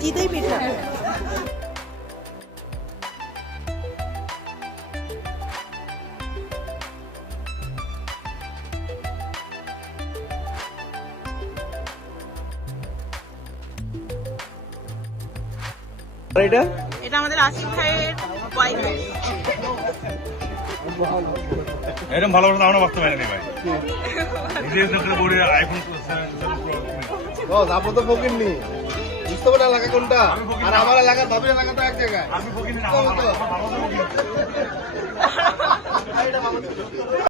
চিতই পিঠা। এটা এটা আমাদের আশিক ভাইয়ের ওয়াইফ। এরকম ভালো কথা আমরা বাস্তবায়ন নেই ভাই। নিজের দোকানে বড় আইফোন আপনার তো ফকির নি, বুঝতে পারেন এলাকা কোনটা, আর আমার এলাকার ভাবির এলাকা তো এক জায়গায়। আমি